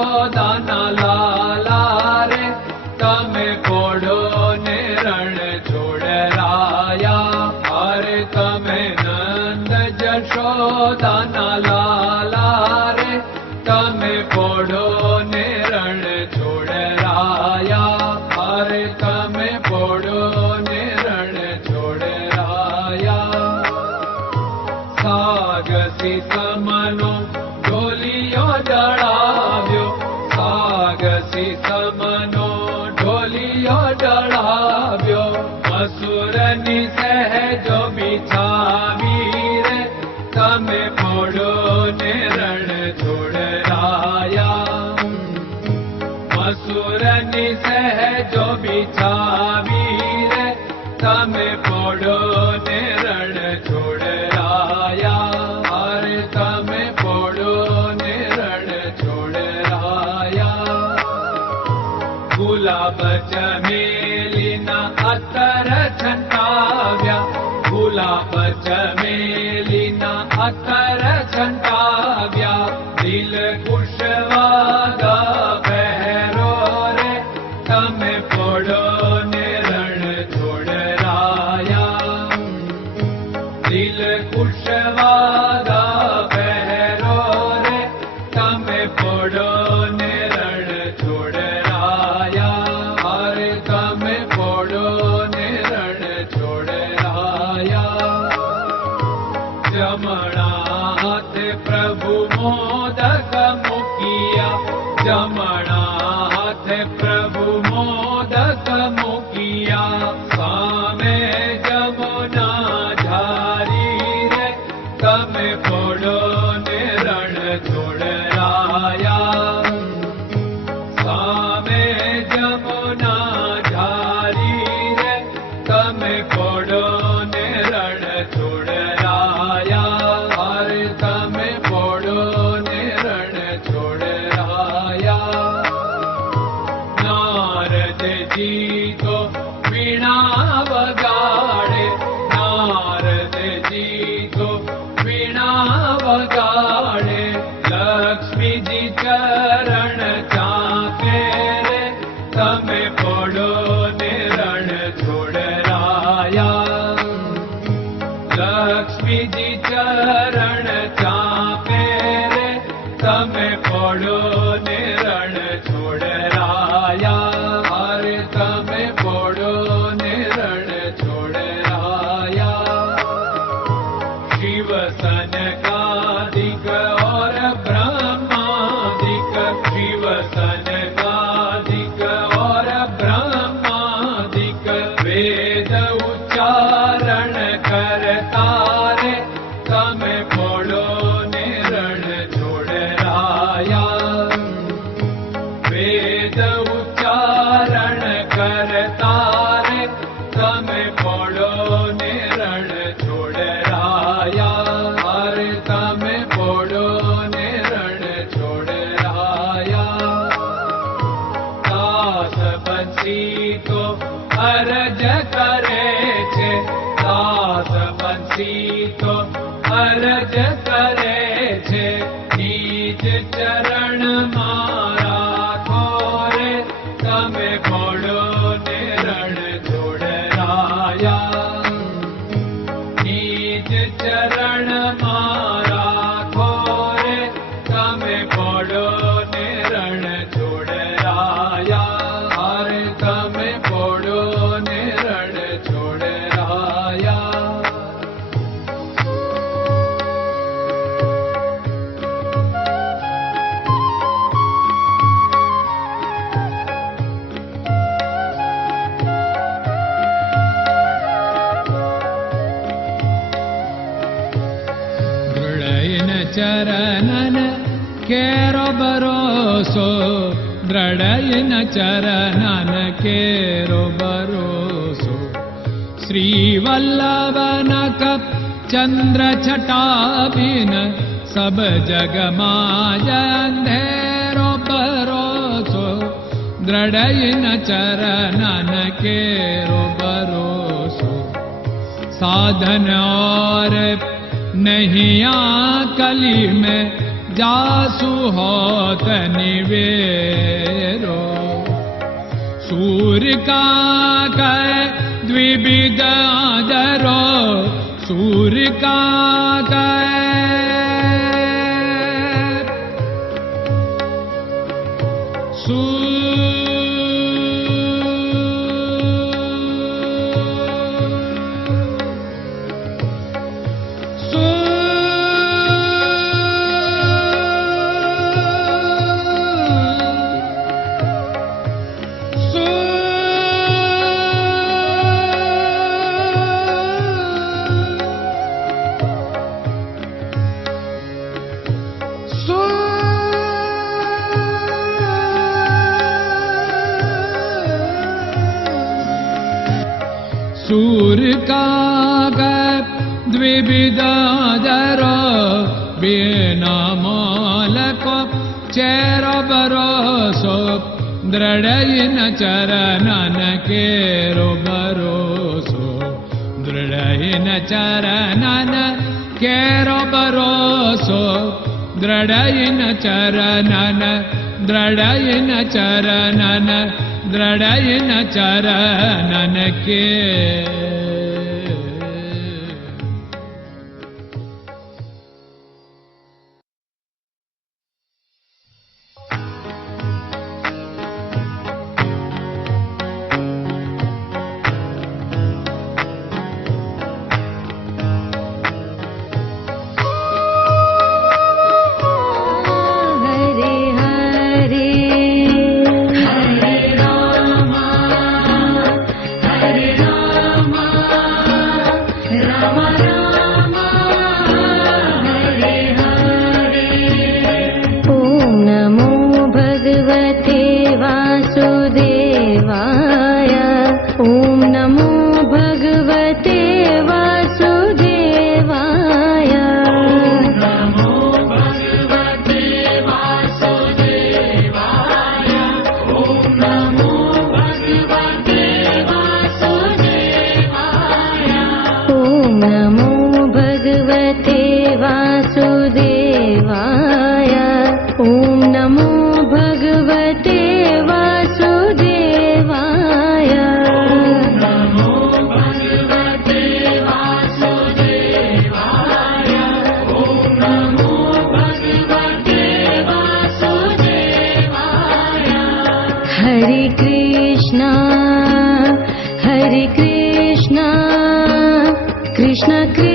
જશોદાના લાલા રે તમે પોડો ને રણ છોડરાયા. અરે તમે નંદ જશોદાના લાલા રે તમે પોડો ને રણ છોડરાયા. અરે તમે પોડો ને રણ છોડરાયા. સાગસી સમનો ઢોલિયો ડળાવ્યો, સાગસી સમનો ઢોલિયો ડળાવ્યો. મસૂરની સહેજો બિછાવી રે તમે પોડો ને રણ છોડરાયા. મસૂરની સહેજો બિછાવી રે તમે પોડો ને રણ છોડરાયા. અરે તમે પોડો ને રણ છોડરાયા. ગુલાબ ચમેલીના અત્તર છંટાવ્યા, ગુલાબ ચમેલીના અત્તર છંટાવ્યા. દિલ કુશવાદા પહેરો રે તમે પોડો ને રણ છોડરાયા. દિલ કુશવાદા પહેરો રે તમે પોડો ને રણ છોડરાયા. અરે તમે પોડો ને રણ છોડરાયા. જમણા હાથે પ્રભુ મોદક મૂકિયા, જમણા હાથે પ્રભુ મોદક મૂકિયા. સામે જમુના ઝારી રે તમે પોડો ને રણ છોડરાયા. સામે જમુના ઝારી રે તમે પોડો ને રણ છોડરાયા. અરે તમે પોડો ને રણ છોડરાયા. નારદજી તો વીણા વગાડે, નારદજી તો વીણા વગાડે. લક્ષ્મીજી ચરણ ચાકે રે તમે પોડો ને રણ છોડરાયા. લક્ષ્મીજી ચરણ ચાપે રે તમે પોડો ને રણ છોડરાયા. અરે તમે પોડો ને રણ છોડરાયા. શિવ સનકાદિક और ब्रह्मादिक, शिव सनकादिक और ब्रह्मादिक. वेद उच्चारण करता रे તમે પોડો ને રણ છોડરાયા. વેદ ઉચ્ચારણ કરતા રે તમે પોડો ને રણ છોડરાયા. અરે તમે પોડો ને રણ છોડરાયા. દાસ બંસી તો અરજ કરે છે, દાસ બંસી તો અરજ કરે છે. નીચ ચરણ મારા ખોરે તમે પોડો ને રણ છોડરાયા. નીચ ચરણ મારા ખોરે તમે પોડો ને રણ છોડરાયા. અરે તમે પોડો ને રણ છોડરાયા. ચરણન કેરો ભરોસો, દ્રઢયન ચરણન કેરો ભરોસો. શ્રી વલ્લભન કપ ચંદ્ર છટાબિન સબ જગમાં અંધેરો ભરોસો. દ્રઢયન ચરણન કેરો ભરોસો. साधन और नहीं कली में जासु होत निवेरो। सूर्य का कै द्विविध आदरो, सूर्य का सूर्य का द्विविधादरो, बिना मालको चेर भरोसो, दृढ़ चरणन केरो भरोसो, दृढ़ चरणन केरो भरोसो, दृढ़ चरणन, दृढ़ चरणन, दृढ़ चरणन के। Krishna Krishna